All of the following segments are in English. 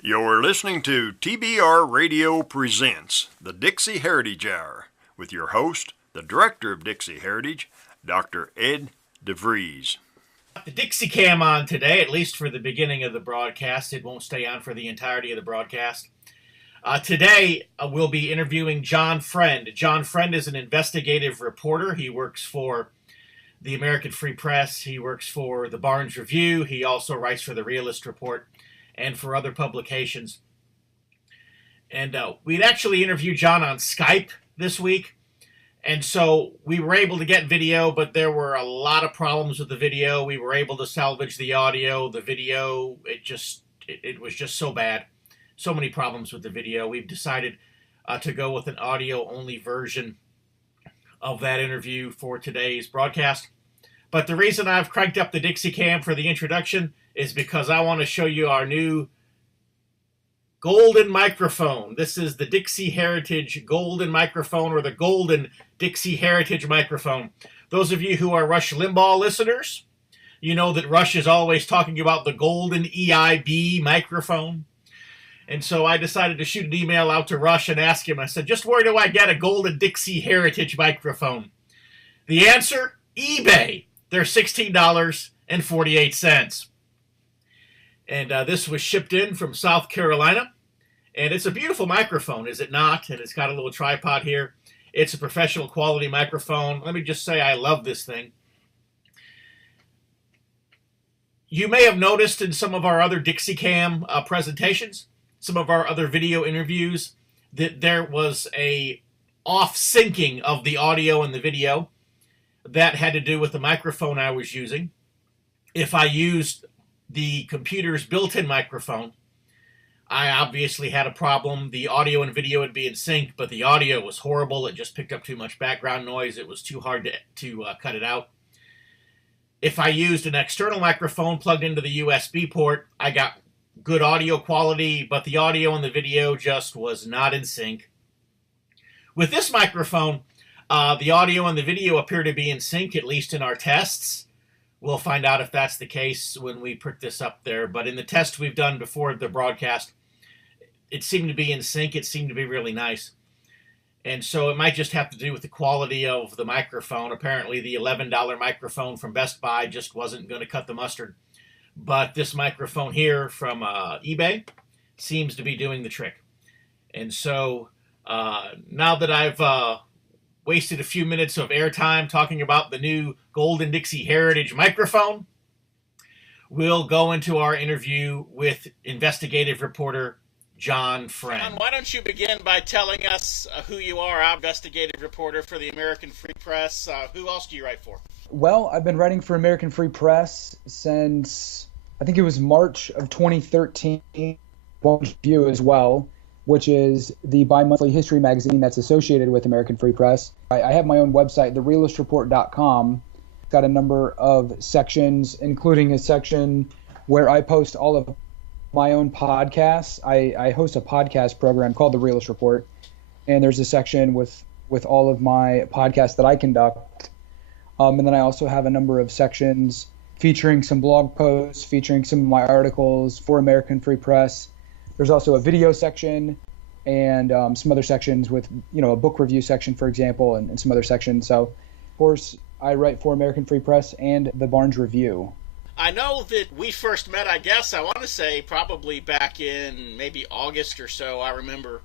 You're listening to TBR Radio Presents the Dixie Heritage Hour with your host, the Director of Dixie Heritage, Dr. Ed DeVries. The Dixie Cam on today, at least for the beginning of the broadcast. It won't stay on for the entirety of the broadcast. Today, we'll be interviewing John Friend. John Friend is an investigative reporter. He works for the American Free Press. He works for the Barnes Review. He also writes for the Realist Report and for other publications. And we'd actually interviewed John on Skype this week. And so we were able to get video, but there were a lot of problems with the video. We were able to salvage the audio. The video, it was just so bad. So many problems with the video. We've decided to go with an audio-only version of that interview for today's broadcast. But the reason I've cranked up the Dixie Cam for the introduction is because I want to show you our new golden microphone. This is the Dixie Heritage golden microphone, or the golden Dixie Heritage microphone. Those of you who are Rush Limbaugh listeners, you know that Rush is always talking about the golden EIB microphone. And so I decided to shoot an email out to Rush and ask him, I said, just where do I get a golden Dixie Heritage microphone? The answer, eBay. They're $16.48. And this was shipped in from South Carolina. And it's a beautiful microphone, is it not? And it's got a little tripod here. It's a professional quality microphone. Let me just say I love this thing. You may have noticed in some of our other Dixie Cam presentations, some of our other video interviews, that there was a off-syncing of the audio and the video. That had to do with the microphone I was using. If I used the computer's built-in microphone, I obviously had a problem. The audio and video would be in sync, but the audio was horrible. It just picked up too much background noise. It was too hard to cut it out. If I used an external microphone plugged into the USB port, I got good audio quality, but the audio and the video just was not in sync. With this microphone, the audio and the video appear to be in sync, at least in our tests. We'll find out if that's the case when we put this up there. But in the test we've done before the broadcast, it seemed to be in sync. It seemed to be really nice. And so it might just have to do with the quality of the microphone. Apparently the $11 microphone from Best Buy just wasn't going to cut the mustard. But this microphone here from eBay seems to be doing the trick. And so now that I've wasted a few minutes of airtime talking about the new Golden Dixie Heritage microphone, we'll go into our interview with investigative reporter John Friend. Why don't you begin by telling us who you are, our investigative reporter for the American Free Press. Who else do you write for? Well, I've been writing for American Free Press since, I think it was March of 2013, Barnes Review as well, which is the bi-monthly history magazine that's associated with American Free Press. I have my own website, therealistreport.com. Got a number of sections, including a section where I post all of my own podcasts. I host a podcast program called The Realist Report, and there's a section with all of my podcasts that I conduct. And then I also have a number of sections featuring some blog posts, featuring some of my articles for American Free Press. There's also a video section and some other sections with, a book review section, for example, and some other sections. So, of course, I write for American Free Press and the Barnes Review. I know that we first met, I want to say probably back in maybe August or so. I remember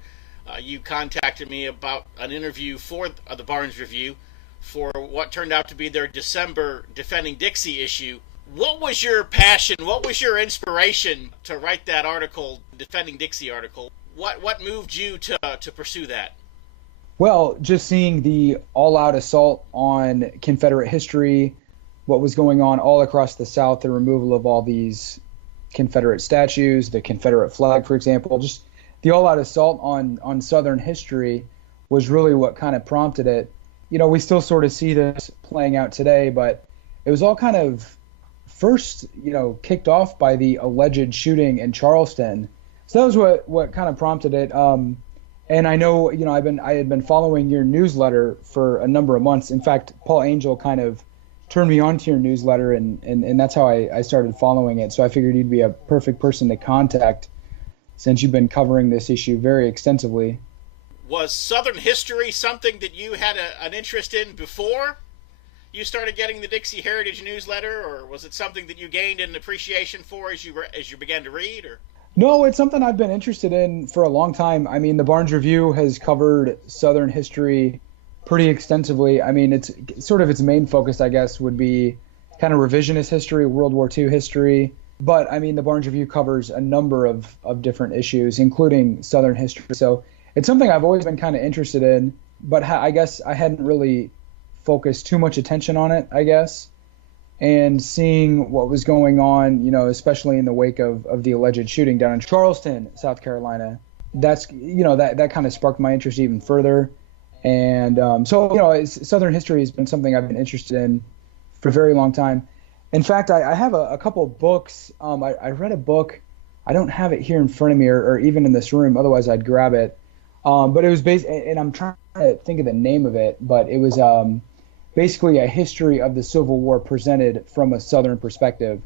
you contacted me about an interview for the Barnes Review for what turned out to be their December Defending Dixie issue. What was your passion? What was your inspiration to write that article, Defending Dixie article? What moved you to pursue that? Well, just seeing the all-out assault on Confederate history, what was going on all across the South, the removal of all these Confederate statues, the Confederate flag, for example, just the all-out assault on Southern history was really what kind of prompted it. We still sort of see this playing out today, but it was all kind of first, kicked off by the alleged shooting in Charleston. So that was what kind of prompted it. And I know, I had been following your newsletter for a number of months. In fact, Paul Angel kind of turned me on to your newsletter, and that's how I started following it. So I figured you'd be a perfect person to contact since you've been covering this issue very extensively. Was Southern history something that you had an interest in before you started getting the Dixie Heritage newsletter, or was it something that you gained an appreciation for as you began to read? Or No, it's something I've been interested in for a long time. I mean, the Barnes Review has covered Southern history pretty extensively. I mean, it's sort of its main focus, I guess, would be kind of revisionist history, World War II history. But I mean, the Barnes Review covers a number of different issues, including Southern history. So it's something I've always been kind of interested in, but I guess I hadn't really focused too much attention on it, I guess. And seeing what was going on, you know, especially in the wake of the alleged shooting down in Charleston, South Carolina, that's, you know, that kind of sparked my interest even further. And so, you know, Southern history has been something I've been interested in for a very long time. In fact, I have a couple of books. I read a book. I don't have it here in front of me or even in this room. Otherwise, I'd grab it. But it was and I'm trying to think of the name of it, but it was basically a history of the Civil War presented from a Southern perspective.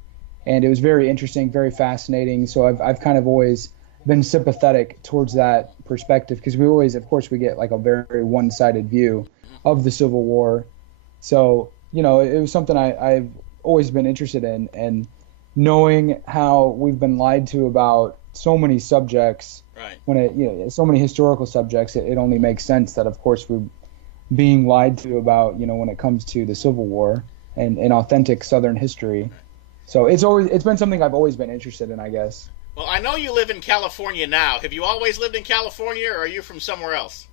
And it was very interesting, very fascinating. So I've kind of always been sympathetic towards that perspective, because we always, of course, we get like a very one-sided view of the Civil War. So, you know, it was something I've always been interested in, and knowing how we've been lied to about so many subjects, right, when it, you know, so many historical subjects, it only makes sense that, of course, we're being lied to about, you know, when it comes to the Civil War and authentic Southern history. So it's been something I've always been interested in, I guess. Well, I know you live in California now. Have you always lived in California, or are you from somewhere else?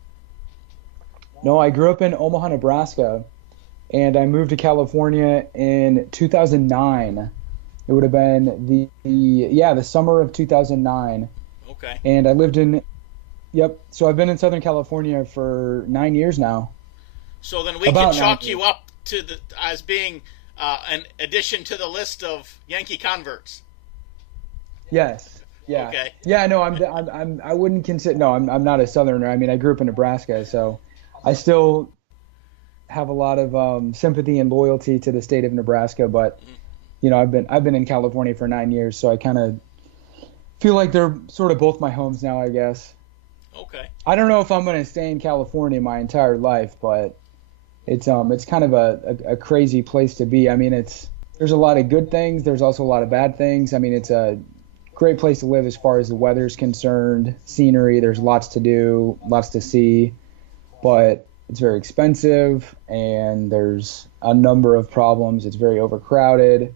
No, I grew up in Omaha, Nebraska, and I moved to California in 2009. It would have been the summer of 2009. Okay. And I lived in, so I've been in Southern California for 9 years now. So then we can chalk you up to as being an addition to the list of Yankee converts. Yes. Yeah. Okay. Yeah. No, I wouldn't consider. No, I'm not a Southerner. I mean, I grew up in Nebraska, so I still have a lot of sympathy and loyalty to the state of Nebraska. But you know, I've been in California for 9 years, so I kind of feel like they're sort of both my homes now, I guess. Okay. I don't know if I'm going to stay in California my entire life, but it's kind of a crazy place to be. I mean, there's a lot of good things. There's also a lot of bad things. I mean, it's a great place to live as far as the weather's concerned, scenery. There's lots to do, lots to see, but it's very expensive, and there's a number of problems. It's very overcrowded.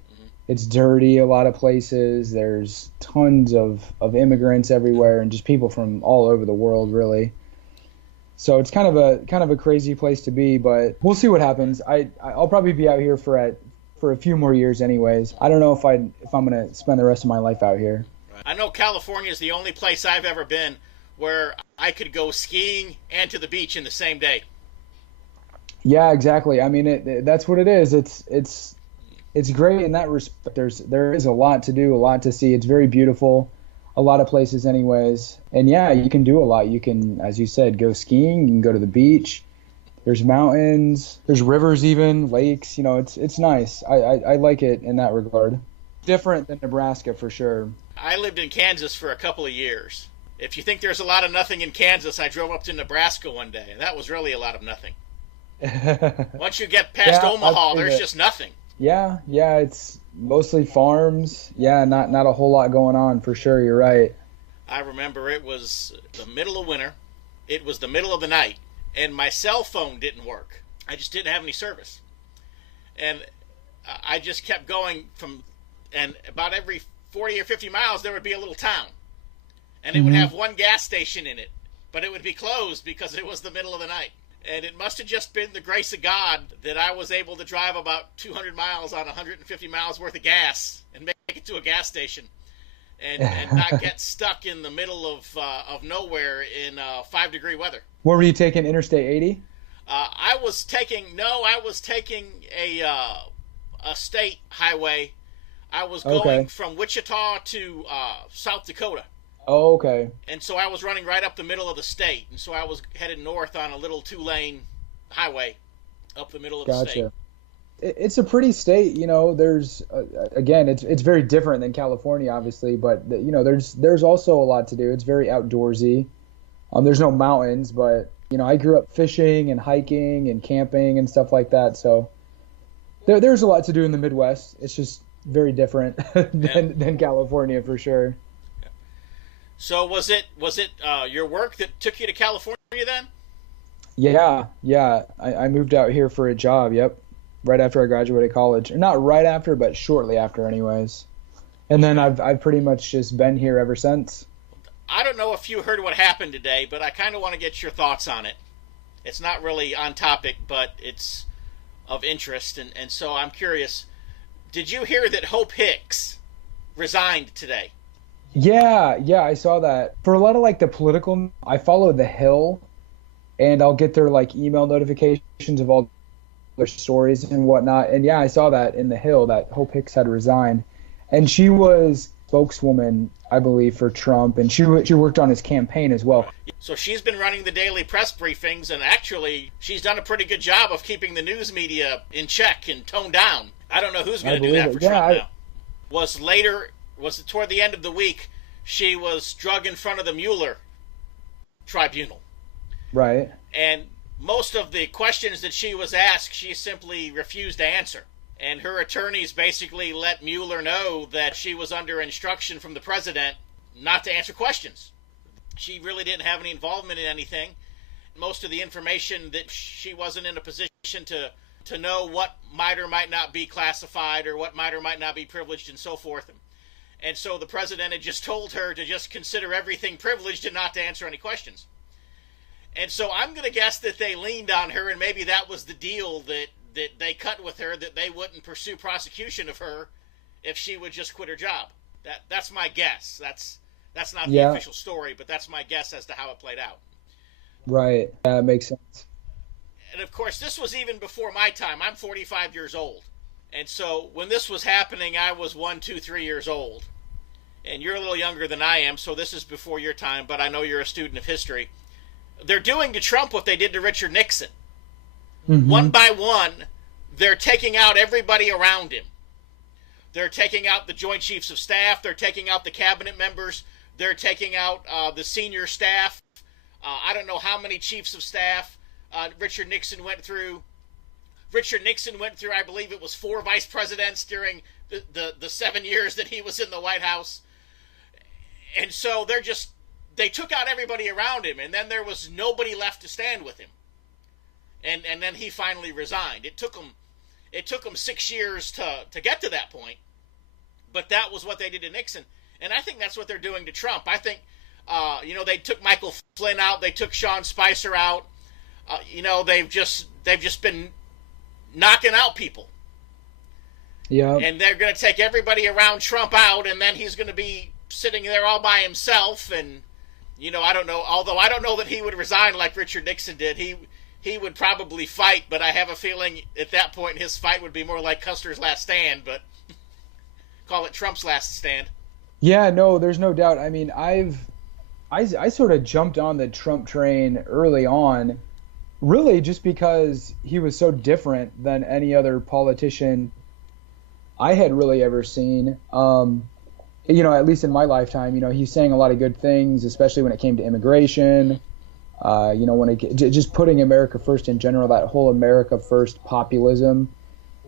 It's dirty a lot of places. There's tons of immigrants everywhere, and just people from all over the world, really. So it's kind of a crazy place to be, but we'll see what happens. I'll probably be out here for a few more years anyways. I don't know if I'm going to spend the rest of my life out here. I know California is the only place I've ever been where I could go skiing and to the beach in the same day. Yeah, exactly. I mean, that's what it is. It's great in that respect. There is a lot to do, a lot to see. It's very beautiful, a lot of places anyways. And yeah, you can do a lot. You can, as you said, go skiing, you can go to the beach. There's mountains, there's rivers even, lakes, you know, it's nice. I like it in that regard. Different than Nebraska for sure. I lived in Kansas for a couple of years. If you think there's a lot of nothing in Kansas, I drove up to Nebraska one day, and that was really a lot of nothing. Once you get past Omaha, there's just nothing. Yeah, it's mostly farms. Yeah, not a whole lot going on for sure. You're right. I remember it was the middle of winter. It was the middle of the night, and my cell phone didn't work. I just didn't have any service. And I just kept going and about every 40 or 50 miles there would be a little town. And it would have one gas station in it, but it would be closed because it was the middle of the night. And it must have just been the grace of God that I was able to drive about 200 miles on 150 miles worth of gas and make it to a gas station and not get stuck in the middle of nowhere in 5-degree weather. Where were you taking Interstate 80? I was taking a state highway. I was going from Wichita to South Dakota. Oh, okay. And so I was running right up the middle of the state. And so I was headed north on a little 2-lane highway up the middle of the state. it's a pretty state. There's again, it's very different than California, obviously, but there's also a lot to do. It's very outdoorsy. There's no mountains, but I grew up fishing and hiking and camping and stuff like that. So there's a lot to do in the Midwest. It's just very different than California for sure. Yeah. So was it your work that took you to California then? Yeah. I moved out here for a job. Yep. Right after I graduated college. Not right after, but shortly after anyways. And then I've pretty much just been here ever since. I don't know if you heard what happened today, but I kind of want to get your thoughts on it. It's not really on topic, but it's of interest. And so I'm curious, did you hear that Hope Hicks resigned today? Yeah, I saw that. For a lot of the political, I follow The Hill, and I'll get their email notifications of all their stories and whatnot. And yeah, I saw that in The Hill that Hope Hicks had resigned, and she was spokeswoman, I believe, for Trump, and she worked on his campaign as well. So she's been running the daily press briefings, and actually she's done a pretty good job of keeping the news media in check and toned down. I don't know who's going to do that for Trump now. Was it toward the end of the week, she was drug in front of the Mueller tribunal. Right. And most of the questions that she was asked, she simply refused to answer. And her attorneys basically let Mueller know that she was under instruction from the president not to answer questions. She really didn't have any involvement in anything. Most of the information that she wasn't in a position to know what might or might not be classified or what might or might not be privileged and so forth. And so the president had just told her to just consider everything privileged and not to answer any questions. And so I'm going to guess that they leaned on her, and maybe that was the deal that they cut with her, that they wouldn't pursue prosecution of her if she would just quit her job. That's my guess. That's not the official story, but that's my guess as to how it played out. Right. That makes sense. And of course, this was even before my time. I'm 45 years old. And so when this was happening, I was 1, 2, 3 years old. And you're a little younger than I am, so this is before your time, but I know you're a student of history. They're doing to Trump what they did to Richard Nixon. Mm-hmm. One by one, they're taking out everybody around him. They're taking out the Joint Chiefs of Staff. They're taking out the cabinet members. They're taking out the senior staff. I don't know how many chiefs of staff Richard Nixon went through. Richard Nixon went through, I believe it was 4 vice presidents during the 7 years that he was in the White House. And so they took out everybody around him, and then there was nobody left to stand with him. And then he finally resigned. It took him 6 years to get to that point, but that was what they did to Nixon. And I think that's what they're doing to Trump. I think, they took Michael Flynn out, they took Sean Spicer out. They've just been knocking out people. Yeah. And they're going to take everybody around Trump out, and then he's going to be sitting there all by himself. And I don't know. Although I don't know that he would resign like Richard Nixon did. He would probably fight, but I have a feeling at that point his fight would be more like Custer's last stand, but call it Trump's last stand. Yeah, no, there's no doubt. I mean, I sort of jumped on the Trump train early on, really just because he was so different than any other politician I had really ever seen. At least in my lifetime, he's saying a lot of good things, especially when it came to immigration. Just putting America first in general, that whole America first populism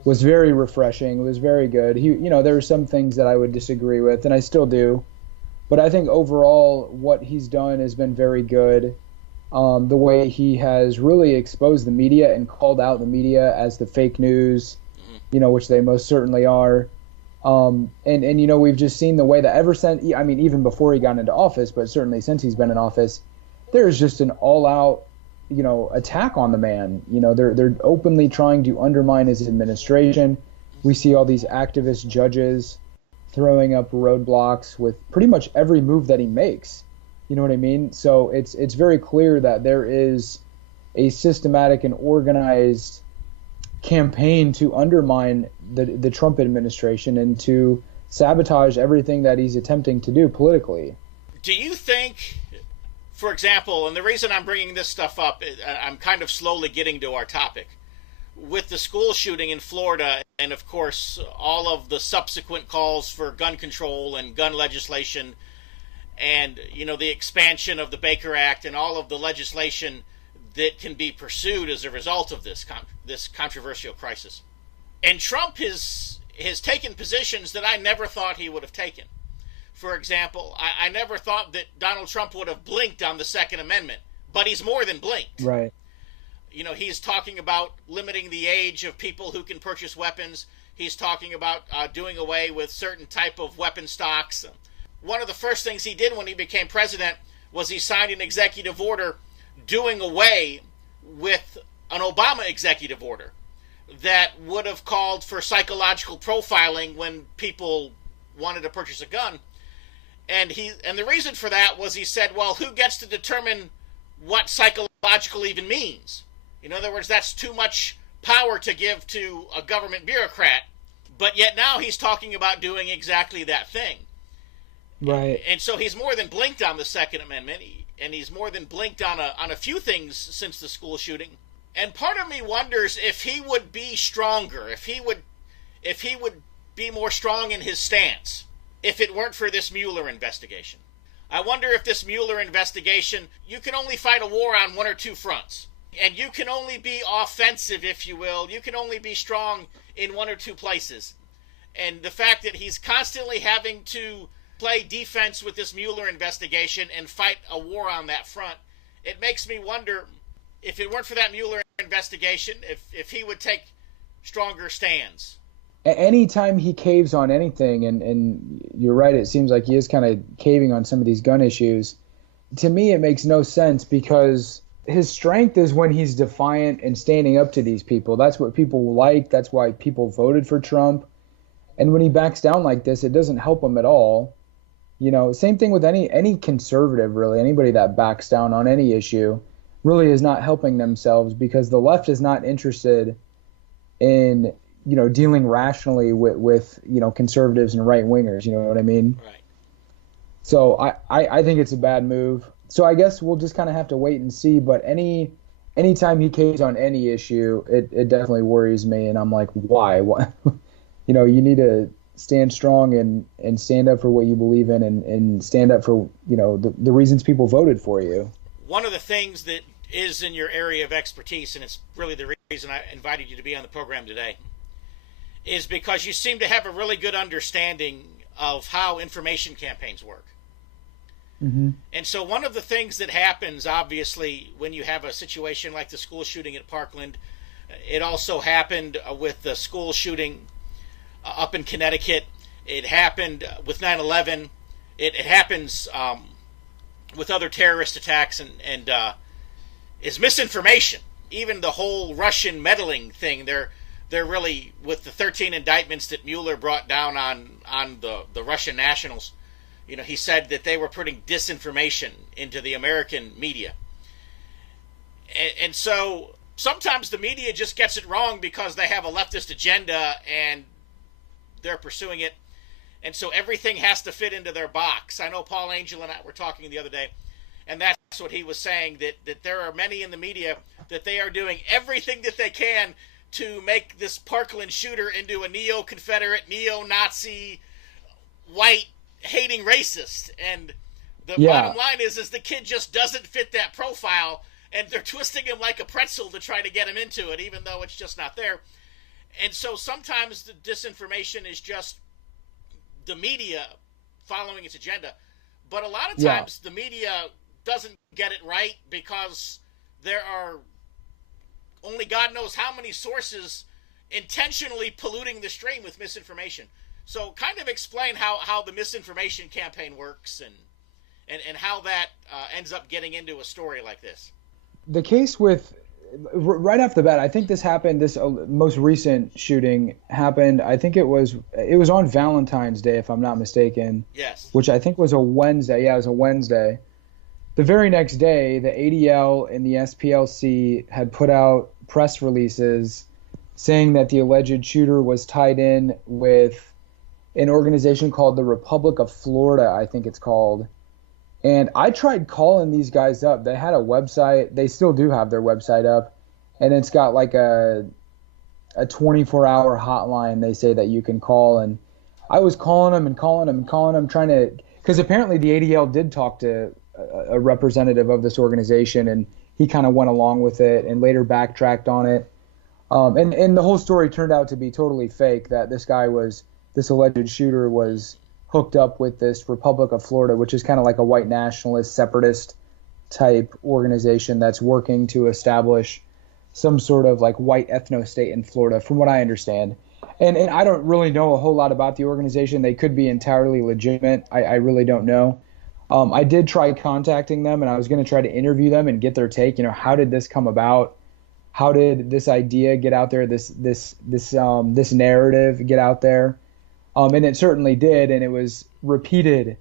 was very refreshing. It was very good. There were some things that I would disagree with, and I still do. But I think overall what he's done has been very good. The way he has really exposed the media and called out the media as the fake news, which they most certainly are. We've just seen the way that ever since, even before he got into office, but certainly since he's been in office, there's just an all-out, attack on the man. They're openly trying to undermine his administration. We see all these activist judges throwing up roadblocks with pretty much every move that he makes. You know what I mean? So it's very clear that there is a systematic and organized campaign to undermine the Trump administration and to sabotage everything that he's attempting to do politically. Do you think, for example, and the reason I'm bringing this stuff up, I'm kind of slowly getting to our topic, with the school shooting in Florida, and of course all of the subsequent calls for gun control and gun legislation, and the expansion of the Baker Act and all of the legislation that can be pursued as a result of this controversial crisis. And Trump has taken positions that I never thought he would have taken. For example, I never thought that Donald Trump would have blinked on the Second Amendment, but he's more than blinked. Right. He's talking about limiting the age of people who can purchase weapons. He's talking about doing away with certain type of weapon stocks. One of the first things he did when he became president was he signed an executive order doing away with an Obama executive order that would have called for psychological profiling when people wanted to purchase a gun. And the reason for that was he said, well, who gets to determine what psychological even means? In other words, that's too much power to give to a government bureaucrat. But yet now he's talking about doing exactly that thing. Right. And so he's more than blinked on the Second Amendment, and he's more than blinked on a few things since the school shooting. And part of me wonders if he would be stronger, if he would be more strong in his stance, if it weren't for this Mueller investigation. I wonder if this Mueller investigation, you can only fight a war on one or two fronts. And you can only be offensive, if you will. You can only be strong in one or two places. And the fact that he's constantly having to play defense with this Mueller investigation and fight a war on that front, it makes me wonder if it weren't for that Mueller investigation, if he would take stronger stands. Anytime he caves on anything, and you're right, it seems like he is kind of caving on some of these gun issues. To me, it makes no sense because his strength is when he's defiant and standing up to these people. That's what people like. That's why people voted for Trump. And when he backs down like this, it doesn't help him at all. Same thing with any conservative, really. Anybody that backs down on any issue really is not helping themselves because the left is not interested in, dealing rationally with conservatives and right-wingers. You know what I mean? Right. So I think it's a bad move. So I guess we'll just kind of have to wait and see. But anytime he caves on any issue, it definitely worries me. And I'm like, why? What? You need to stand strong and stand up for what you believe in and stand up for, the reasons people voted for you. One of the things that is in your area of expertise, and it's really the reason I invited you to be on the program today, is because you seem to have a really good understanding of how information campaigns work. Mm-hmm. And so one of the things that happens, obviously, when you have a situation like the school shooting at Parkland, it also happened with the school shooting up in Connecticut. It happened with 9/11. It happens with other terrorist attacks and is misinformation. Even the whole Russian meddling thing, they're really, with the 13 indictments that Mueller brought down on the Russian nationals, he said that they were putting disinformation into the American media. And so sometimes the media just gets it wrong because they have a leftist agenda and they're pursuing it. And so everything has to fit into their box. I know Paul Angel and I were talking the other day, and that's what he was saying, that there are many in the media that they are doing everything that they can to make this Parkland shooter into a neo-Confederate, neo-Nazi, white-hating racist. And the bottom line is the kid just doesn't fit that profile, and they're twisting him like a pretzel to try to get him into it, even though it's just not there. And so sometimes the disinformation is just the media following its agenda. But a lot of times the media doesn't get it right because there are only God knows how many sources intentionally polluting the stream with misinformation. So kind of explain how the misinformation campaign works and how that ends up getting into a story like this. The case with, right off the bat, I think this happened, this most recent shooting happened, I think it was on Valentine's Day, if I'm not mistaken. Yes. Which I think was a Wednesday. Yeah, it was a Wednesday. The very next day, the ADL and the SPLC had put out press releases saying that the alleged shooter was tied in with an organization called the Republic of Florida, I think it's called. And I tried calling these guys up. They had a website. They still do have their website up. And it's got like a a 24-hour hotline they say that you can call. And I was calling them and calling them and calling them, trying to, because apparently the ADL did talk to a representative of this organization, and he kind of went along with it and later backtracked on it. And the whole story turned out to be totally fake, that this alleged shooter was hooked up with this Republic of Florida, which is kind of like a white nationalist, separatist type organization that's working to establish some sort of like white ethno-state in Florida, from what I understand. And I don't really know a whole lot about the organization. They could be entirely legitimate. I really don't know. I did try contacting them, and I was going to try to interview them and get their take. How did this come about? How did this idea get out there? This narrative get out there? And it certainly did, and it was repeated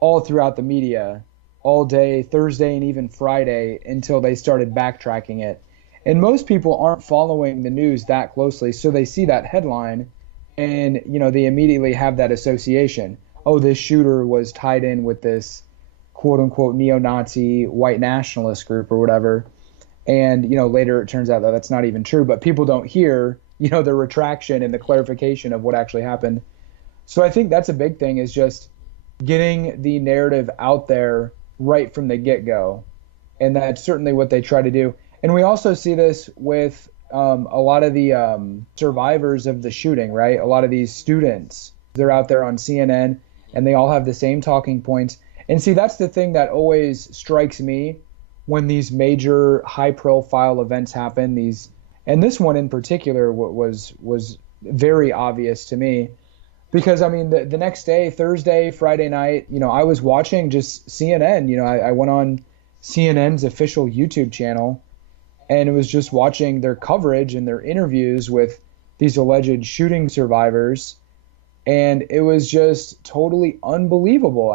all throughout the media, all day, Thursday and even Friday, until they started backtracking it. And most people aren't following the news that closely, so they see that headline, and they immediately have that association. Oh, this shooter was tied in with this quote-unquote neo-Nazi white nationalist group or whatever. And later it turns out that that's not even true. But people don't hear the retraction and the clarification of what actually happened. So I think that's a big thing, is just getting the narrative out there right from the get-go. And that's certainly what they try to do. And we also see this with a lot of the survivors of the shooting, right? A lot of these students, they're out there on CNN, and they all have the same talking points. And see, that's the thing that always strikes me when these major high-profile events happen. And this one in particular was very obvious to me, because the next day, Thursday, Friday night, I was watching just CNN. I went on CNN's official YouTube channel, and it was just watching their coverage and their interviews with these alleged shooting survivors, and it was just totally unbelievable.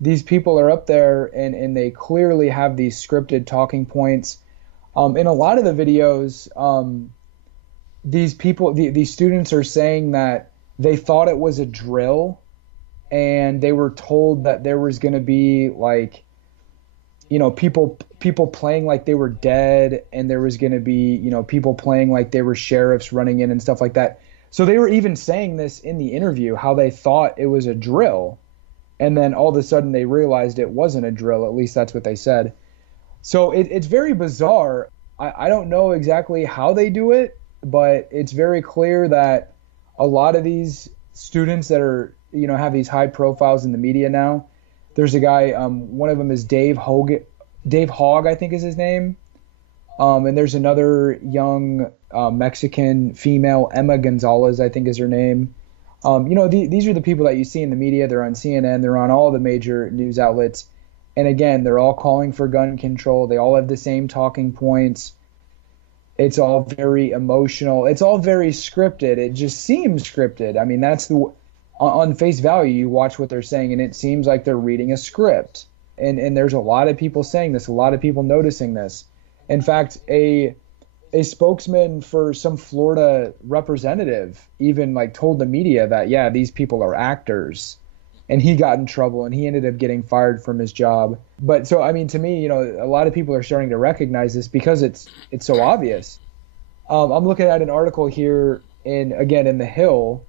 These people are up there, and they clearly have these scripted talking points. In a lot of the videos, these students are saying that they thought it was a drill, and they were told that there was going to be people playing like they were dead, and there was going to be people playing like they were sheriffs running in and stuff like that. So they were even saying this in the interview, how they thought it was a drill. And then all of a sudden they realized it wasn't a drill. At least that's what they said. So it's very bizarre. I don't know exactly how they do it, but it's very clear that a lot of these students that are, have these high profiles in the media now. There's a guy, one of them is Dave Hogg, I think is his name. And there's another young Mexican female, Emma Gonzalez, I think is her name. These are the people that you see in the media. They're on CNN. They're on all the major news outlets. And again, they're all calling for gun control. They all have the same talking points. It's all very emotional. It's all very scripted. It just seems scripted. That's on face value, you watch what they're saying, and it seems like they're reading a script. And there's a lot of people saying this, a lot of people noticing this. In fact, a spokesman for some Florida representative even told the media that, yeah, these people are actors, and he got in trouble and he ended up getting fired from his job. But so, to me, a lot of people are starting to recognize this because it's so obvious. I'm looking at an article here in The Hill,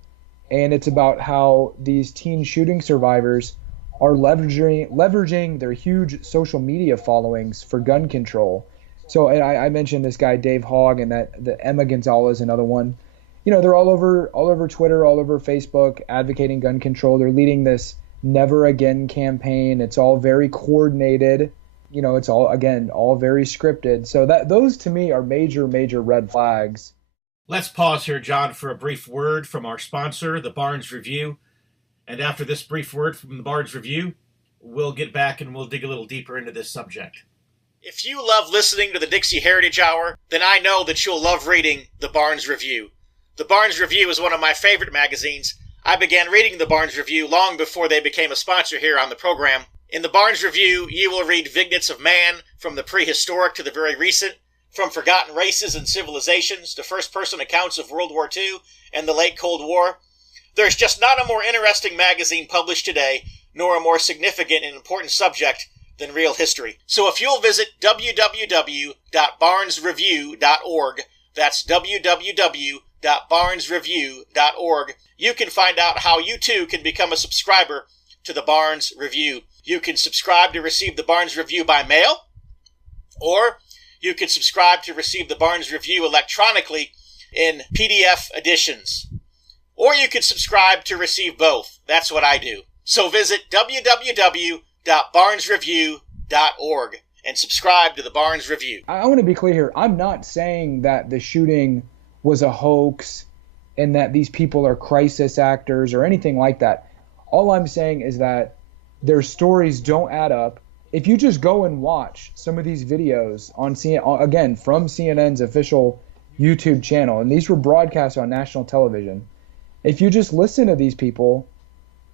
and it's about how these teen shooting survivors are leveraging their huge social media followings for gun control. So, and I mentioned this guy Dave Hogg, and the Emma Gonzalez, another one. They're all over Twitter, all over Facebook, advocating gun control. They're leading this Never Again campaign. It's all very coordinated. It's all very scripted. So those to me are major red flags. Let's pause here, John, for a brief word from our sponsor, the Barnes Review. And after this brief word from the Barnes Review, we'll get back and we'll dig a little deeper into this subject. If you love listening to the Dixie Heritage Hour, then I know that you'll love reading the Barnes Review. The Barnes Review is one of my favorite magazines. I began reading the Barnes Review long before they became a sponsor here on the program. In the Barnes Review, you will read vignettes of man, from the prehistoric to the very recent, from forgotten races and civilizations to first-person accounts of World War II and the late Cold War. There's just not a more interesting magazine published today, nor a more significant and important subject than real history. So if you'll visit www.barnesreview.org, That's www.barnesreview.org. You can find out how you too can become a subscriber to the Barnes Review. You can subscribe to receive the Barnes Review by mail, or you can subscribe to receive the Barnes Review electronically in PDF editions. Or you can subscribe to receive both. That's what I do. So visit www.barnesreview.org and subscribe to the Barnes Review. I want to be clear here. I'm not saying that the shooting was a hoax and that these people are crisis actors or anything like that. All I'm saying is that their stories don't add up. If you just go and watch some of these videos on CNN, again, from CNN's official YouTube channel, and these were broadcast on national television, if you just listen to these people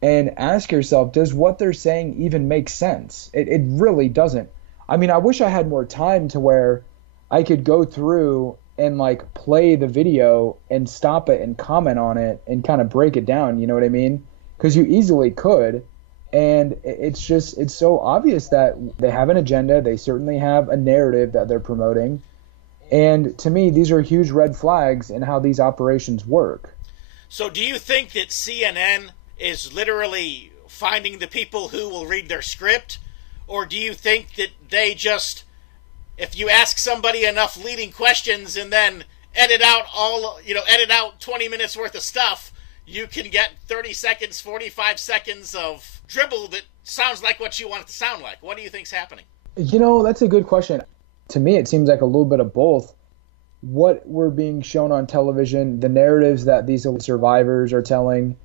and ask yourself, does what they're saying even make sense? It really doesn't. I mean, I wish I had more time to where I could go through and like play the video and stop it and comment on it and kind of break it down, you know what I mean? Because you easily could. And it's so obvious that they have an agenda. They certainly have a narrative that they're promoting. And to me, these are huge red flags in how these operations work. So do you think that CNN is literally finding the people who will read their script? Or do you think that they just, if you ask somebody enough leading questions and then edit out 20 minutes worth of stuff, you can get 30 seconds, 45 seconds of dribble that sounds like what you want it to sound like? What do you think's happening? You know, that's a good question. To me, it seems like a little bit of both. What we're being shown on television, the narratives that these survivors are telling,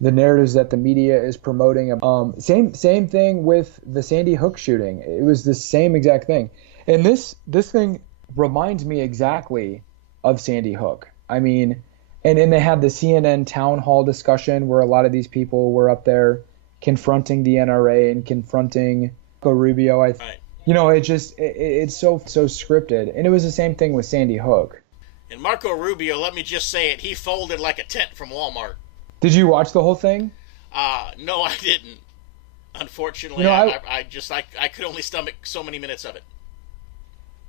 the narratives that the media is promoting. Same thing with the Sandy Hook shooting. It was the same exact thing. And this thing reminds me exactly of Sandy Hook. I mean, and then they had the CNN town hall discussion where a lot of these people were up there confronting the NRA and confronting Marco Rubio. Right. You know, it's so scripted. And it was the same thing with Sandy Hook. And Marco Rubio, let me just say it, he folded like a tent from Walmart. Did you watch the whole thing? No, I didn't. Unfortunately, you know, I could only stomach so many minutes of it.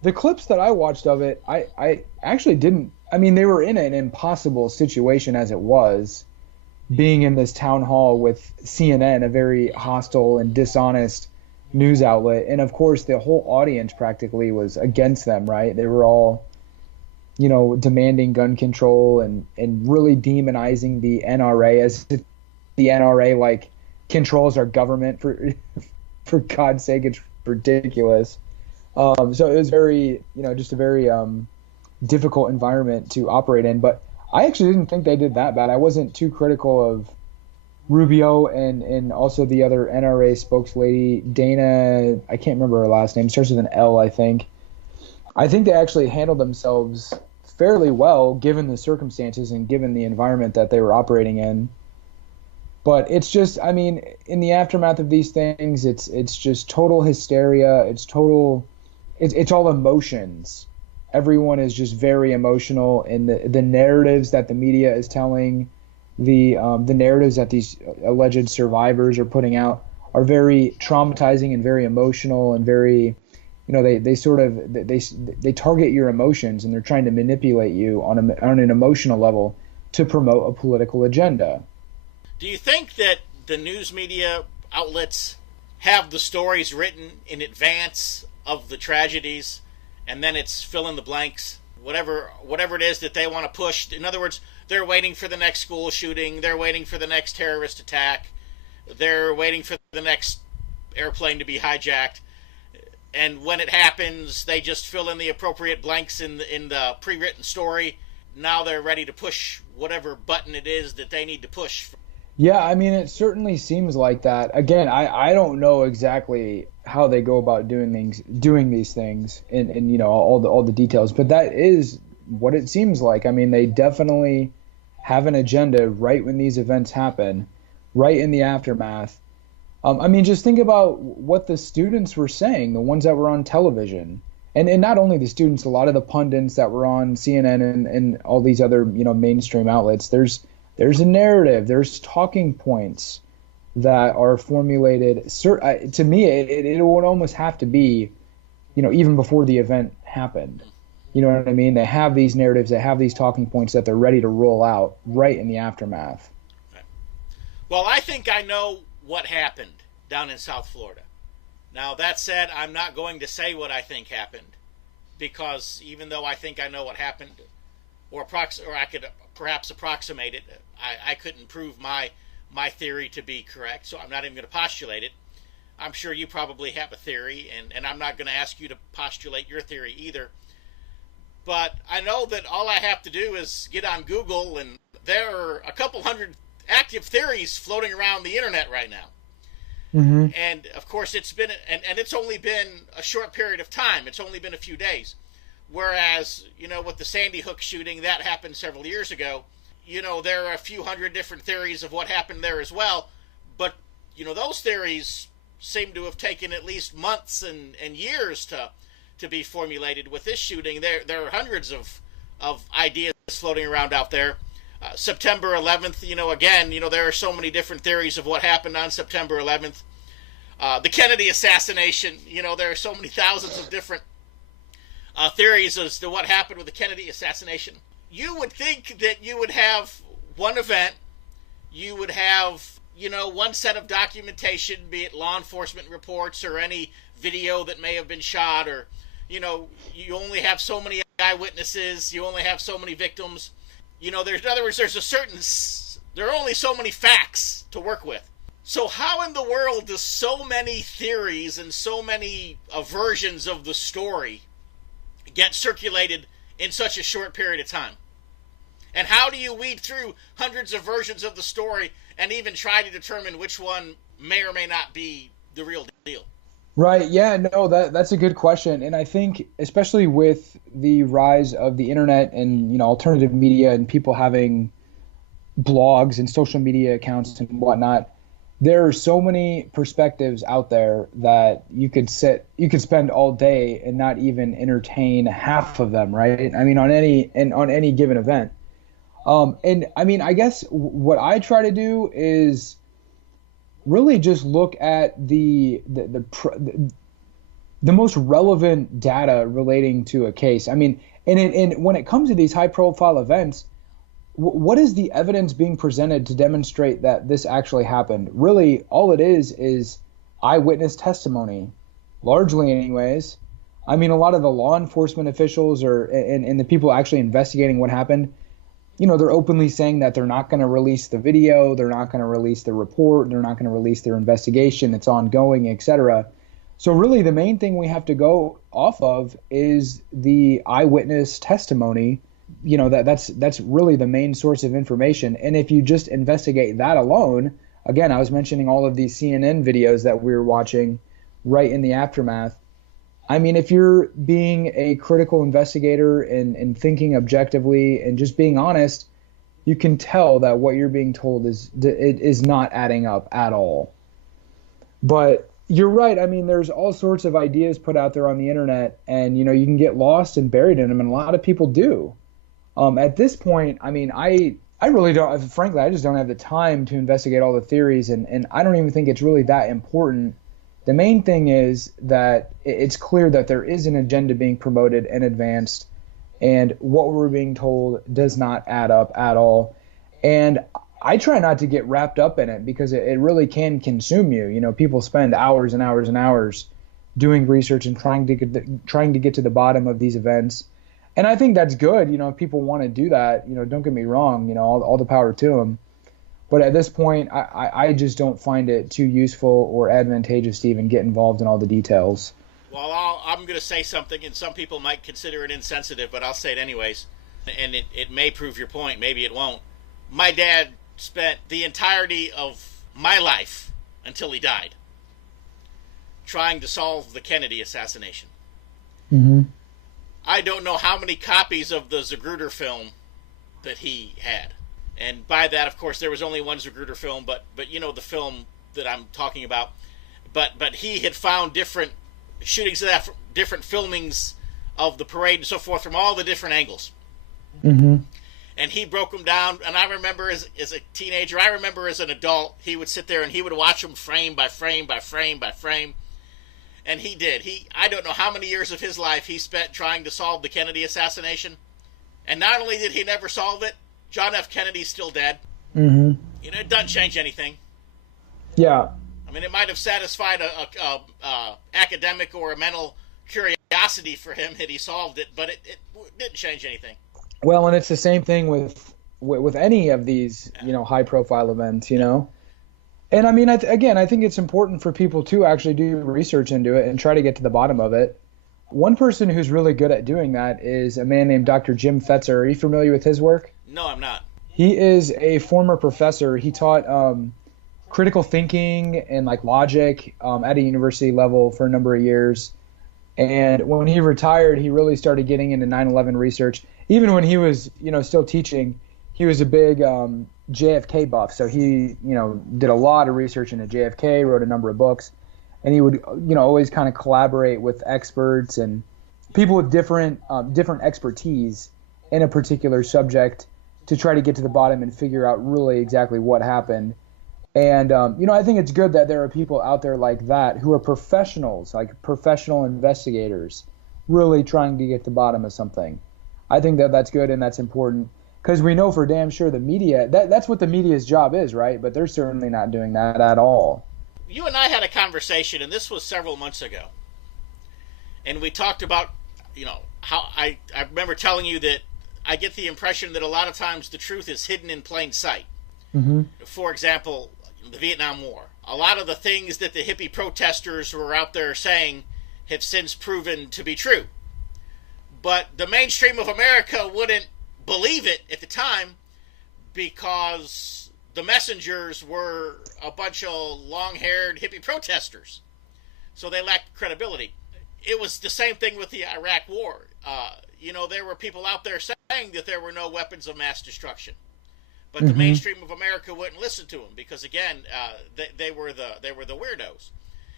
The clips that I watched of it, I actually didn't. I mean, they were in an impossible situation as it was, being in this town hall with CNN, a very hostile and dishonest news outlet. And of course, the whole audience practically was against them, right? They were all, you know, demanding gun control and really demonizing the NRA as if the NRA, like, controls our government. For God's sake, it's ridiculous. So it was very, you know, just a very difficult environment to operate in. But I actually didn't think they did that bad. I wasn't too critical of Rubio and also the other NRA spokeslady, Dana, I can't remember her last name, starts with an L, I think. I think they actually handled themselves fairly well given the circumstances and given the environment that they were operating in. But it's just, I mean, in the aftermath of these things, it's just total hysteria. It's all emotions. Everyone is just very emotional, and the narratives that the media is telling, the narratives that these alleged survivors are putting out are very traumatizing and very emotional and very, you know, they target your emotions, and they're trying to manipulate you on an emotional level to promote a political agenda. Do you think that the news media outlets have the stories written in advance of the tragedies, and then it's fill in the blanks, whatever it is that they want to push? In other words, they're waiting for the next school shooting, they're waiting for the next terrorist attack, they're waiting for the next airplane to be hijacked, and when it happens, they just fill in the appropriate blanks in the pre-written story. Now they're ready to push whatever button it is that they need to push. Yeah, I mean, it certainly seems like that. Again, I don't know exactly how they go about doing these things, and you know, all the details, but that is what it seems like. I mean, they definitely have an agenda right when these events happen, right in the aftermath. I mean, just think about what the students were saying, the ones that were on television, and not only the students, a lot of the pundits that were on CNN and all these other, you know, mainstream outlets. There's a narrative, there's talking points that are formulated. To me, it would almost have to be, you know, even before the event happened. You know what I mean? They have these narratives, they have these talking points that they're ready to roll out right in the aftermath. Well, I think I know what happened down in South Florida. Now, that said, I'm not going to say what I think happened, because even though I think I know what happened, or I could perhaps approximate it, I couldn't prove my theory to be correct, so I'm not even going to postulate it. I'm sure you probably have a theory, and I'm not going to ask you to postulate your theory either. But I know that all I have to do is get on Google, and there are a couple hundred active theories floating around the internet right now. Mm-hmm. And of course, it's been, and it's only been a short period of time. It's only been a few days. Whereas, with the Sandy Hook shooting, that happened several years ago. There are a few hundred different theories of what happened there as well. But, those theories seem to have taken at least months and years to be formulated. With this shooting, there are hundreds of ideas floating around out there. September 11th, again, there are so many different theories of what happened on September 11th. The Kennedy assassination, there are so many thousands of different theories as to what happened with the Kennedy assassination. You would think that you would have one event, you would have, one set of documentation, be it law enforcement reports or any video that may have been shot, or, you only have so many eyewitnesses, you only have so many victims. In other words, there are only so many facts to work with. So how in the world does so many theories and so many versions of the story get circulated in such a short period of time? And how do you weed through hundreds of versions of the story and even try to determine which one may or may not be the real deal? Right. Yeah, no, that's a good question. And I think especially with the rise of the internet and, alternative media and people having blogs and social media accounts and whatnot, there are so many perspectives out there that you could spend all day and not even entertain half of them, right? I mean, on any given event. And I mean, I guess what I try to do is really just look at the most relevant data relating to a case. I mean, and when it comes to these high profile events, what is the evidence being presented to demonstrate that this actually happened? Really, all it is eyewitness testimony, largely anyways. I mean, a lot of the law enforcement officials and the people actually investigating what happened, they're openly saying that they're not going to release the video, they're not going to release the report, they're not going to release their investigation, it's ongoing, etc. So really the main thing we have to go off of is the eyewitness testimony. That's really the main source of information. And if you just investigate that alone, again, I was mentioning all of these CNN videos that we were watching right in the aftermath. I mean, if you're being a critical investigator and thinking objectively and just being honest, you can tell that what you're being told is not adding up at all. But you're right. I mean, there's all sorts of ideas put out there on the internet, and, you can get lost and buried in them, and a lot of people do. At this point, I mean, I really don't, frankly, I just don't have the time to investigate all the theories, and I don't even think it's really that important. The main thing is that it's clear that there is an agenda being promoted and advanced, and what we're being told does not add up at all. And I try not to get wrapped up in it because it really can consume you. People spend hours and hours and hours doing research and trying to get to the bottom of these events. And I think that's good. If people want to do that, don't get me wrong, all the power to them. But at this point, I just don't find it too useful or advantageous to even get involved in all the details. Well, I'm going to say something, and some people might consider it insensitive, but I'll say it anyways. And it may prove your point. Maybe it won't. My dad spent the entirety of my life until he died trying to solve the Kennedy assassination. Mm-hmm. I don't know how many copies of the Zapruder film that he had. And by that, of course, there was only one Zapruder film, but the film that I'm talking about. But he had found different shootings of that, different filmings of the parade and so forth from all the different angles. Mm-hmm. And he broke them down. And I remember as a teenager, I remember as an adult, he would sit there and he would watch them frame by frame by frame by frame. And he did. I don't know how many years of his life he spent trying to solve the Kennedy assassination. And not only did he never solve it, John F. Kennedy's still dead. Mm-hmm. You know, it doesn't change anything. Yeah. I mean, it might have satisfied a academic or a mental curiosity for him had he solved it, but it didn't change anything. Well, and it's the same thing with any of these, high profile events, And I mean, I think it's important for people to actually do research into it and try to get to the bottom of it. One person who's really good at doing that is a man named Dr. Jim Fetzer. Are you familiar with his work? No, I'm not. He is a former professor. He taught critical thinking and like logic at a university level for a number of years. And when he retired, he really started getting into 9/11 research. Even when he was, still teaching, he was a big JFK buff. So he, did a lot of research into JFK, wrote a number of books, and he would, always kind of collaborate with experts and people with different expertise in a particular subject to try to get to the bottom and figure out really exactly what happened. And, I think it's good that there are people out there like that who are professionals, like professional investigators, really trying to get to the bottom of something. I think that that's good and that's important because we know for damn sure the media, that's what the media's job is, right? But they're certainly not doing that at all. You and I had a conversation, and this was several months ago, and we talked about, how I remember telling you that I get the impression that a lot of times the truth is hidden in plain sight. Mm-hmm. For example, the Vietnam War. A lot of the things that the hippie protesters were out there saying have since proven to be true. But the mainstream of America wouldn't believe it at the time because the messengers were a bunch of long-haired hippie protesters. So they lacked credibility. It was the same thing with the Iraq War. There were people out there saying that there were no weapons of mass destruction. But the mainstream of America wouldn't listen to them because, again, they were the weirdos.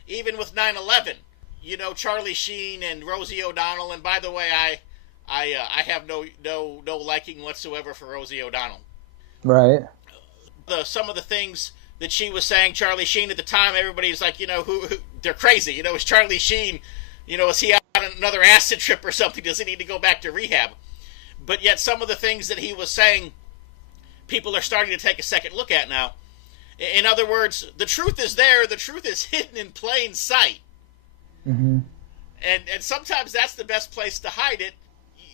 Even with 9/11, Charlie Sheen and Rosie O'Donnell. And by the way, I have no liking whatsoever for Rosie O'Donnell. Right. Some of the things that she was saying, Charlie Sheen at the time, everybody's like, who they're crazy. Is Charlie Sheen, is he on another acid trip or something? Does he need to go back to rehab? But yet, some of the things that he was saying, people are starting to take a second look at now. In other words, the truth is there. The truth is hidden in plain sight. Mm-hmm. And sometimes that's the best place to hide it.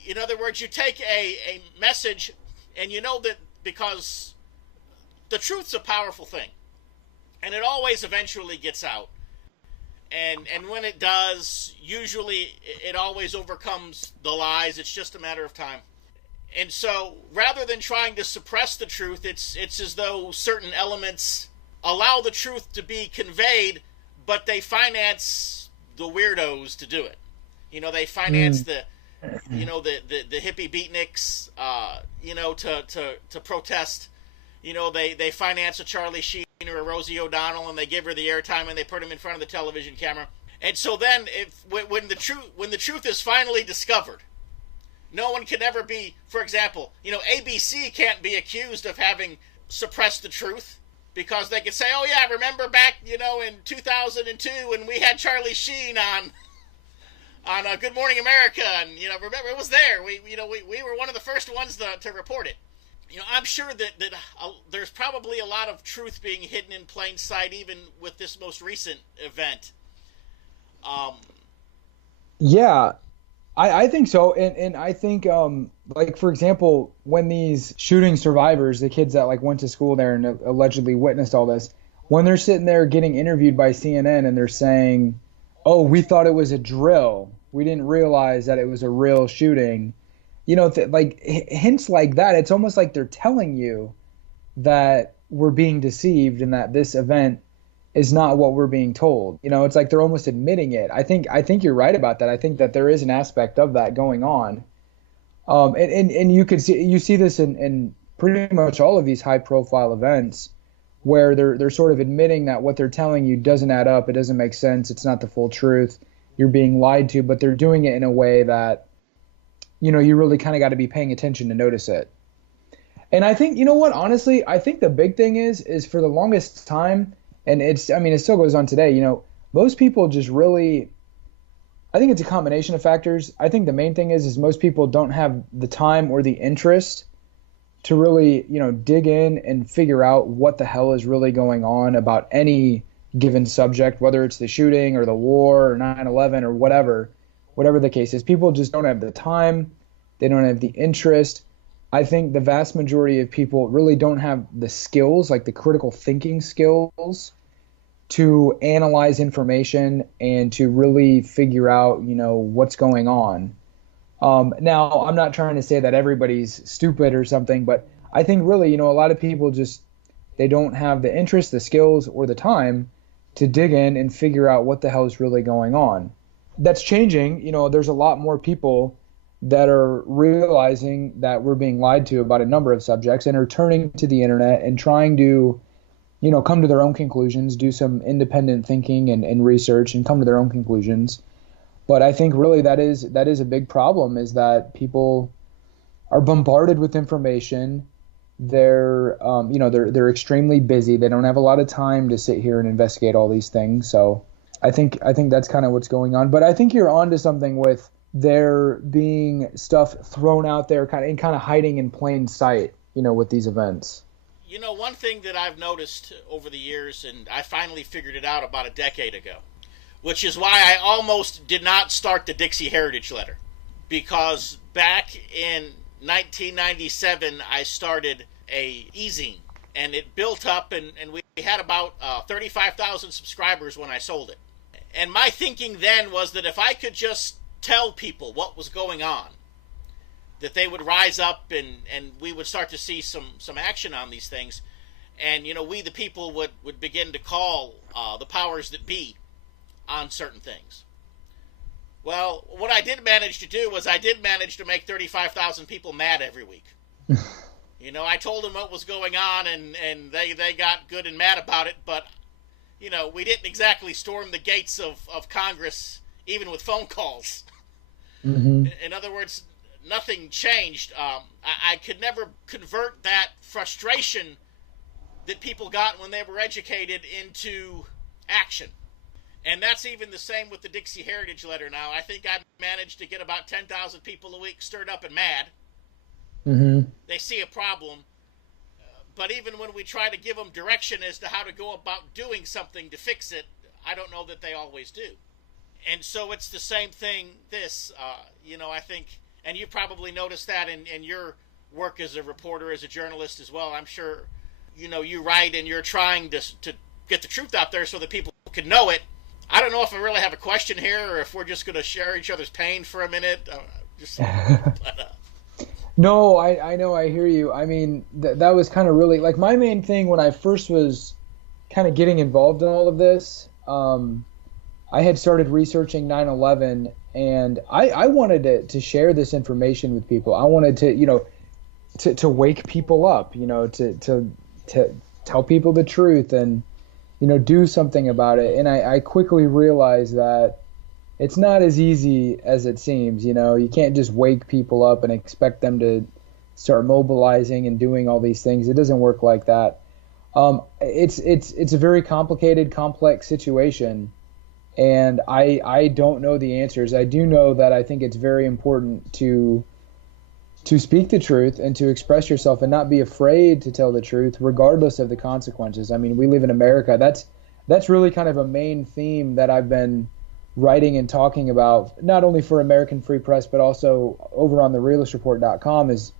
In other words, you take a message and you know that because the truth's a powerful thing. And it always eventually gets out. And when it does, usually it always overcomes the lies. It's just a matter of time. And so, rather than trying to suppress the truth, it's as though certain elements allow the truth to be conveyed, but they finance the weirdos to do it. They finance the hippie beatniks, to protest. They finance a Charlie Sheen or a Rosie O'Donnell, and they give her the airtime, and they put them in front of the television camera. And so then, when the truth is finally discovered, no one can ever be, for example, ABC can't be accused of having suppressed the truth because they could say, oh yeah, remember back, in 2002 when we had Charlie Sheen on Good Morning America, and, remember it was there. We were one of the first ones to report it. I'm sure that there's probably a lot of truth being hidden in plain sight, even with this most recent event. Yeah. I think so, and I think, for example, when these shooting survivors, the kids that went to school there and allegedly witnessed all this, when they're sitting there getting interviewed by CNN and they're saying, "Oh, we thought it was a drill. We didn't realize that it was a real shooting," hints like that. It's almost like they're telling you that we're being deceived and that this event is not what we're being told. It's like they're almost admitting it. I think you're right about that. I think that there is an aspect of that going on. And you see this in pretty much all of these high profile events where they're sort of admitting that what they're telling you doesn't add up. It doesn't make sense. It's not the full truth. You're being lied to, but they're doing it in a way that, you really kind of got to be paying attention to notice it. And I think, honestly, I think the big thing is for the longest time, and it still goes on today, most people just really I think it's a combination of factors. I think the main thing is most people don't have the time or the interest to really, dig in and figure out what the hell is really going on about any given subject, whether it's the shooting or the war or 9/11 or whatever the case is. People just don't have the time. They don't have the interest. I think the vast majority of people really don't have the skills, like the critical thinking skills, to analyze information and to really figure out, what's going on. Now, I'm not trying to say that everybody's stupid or something, but I think really, a lot of people just, they don't have the interest, the skills, or the time to dig in and figure out what the hell is really going on. That's changing. There's a lot more people that are realizing that we're being lied to about a number of subjects and are turning to the internet and trying to, come to their own conclusions, do some independent thinking and research and come to their own conclusions. But I think really that is a big problem, is that people are bombarded with information. They're they're extremely busy. They don't have a lot of time to sit here and investigate all these things. So I think that's kind of what's going on. But I think you're onto something with there being stuff thrown out there kind of hiding in plain sight, with these events. One thing that I've noticed over the years, and I finally figured it out about a decade ago, which is why I almost did not start the Dixie Heritage Letter. Because back in 1997, I started a e-zine, and it built up, and we had about 35,000 subscribers when I sold it. And my thinking then was that if I could just tell people what was going on, that they would rise up and we would start to see some action on these things. And, we the people would begin to call the powers that be on certain things. Well, what I did manage to do was I did manage to make 35,000 people mad every week. I told them what was going on, and they got good and mad about it, but, we didn't exactly storm the gates of Congress, even with phone calls. Mm-hmm. In other words, nothing changed. I could never convert that frustration that people got when they were educated into action. And that's even the same with the Dixie Heritage Letter now. I think I managed to get about 10,000 people a week stirred up and mad. Mm-hmm. They see a problem. But even when we try to give them direction as to how to go about doing something to fix it, I don't know that they always do. And so it's the same thing, I think, and you probably noticed that in your work as a reporter, as a journalist as well. I'm sure, you write and you're trying to get the truth out there so that people can know it. I don't know if I really have a question here or if we're just going to share each other's pain for a minute. No, I know, I hear you. I mean, that was kind of really, like, my main thing when I first was kind of getting involved in all of this, I had started researching 9/11, and I wanted to share this information with people. I wanted to wake people up, to tell people the truth and, do something about it. And I quickly realized that it's not as easy as it seems. You can't just wake people up and expect them to start mobilizing and doing all these things. It doesn't work like that. It's a very complicated, complex situation. And I don't know the answers. I do know that I think it's very important to speak the truth and to express yourself and not be afraid to tell the truth, regardless of the consequences. I mean, we live in America. That's really kind of a main theme that I've been writing and talking about, not only for American Free Press, but also over on the realistreport.com, is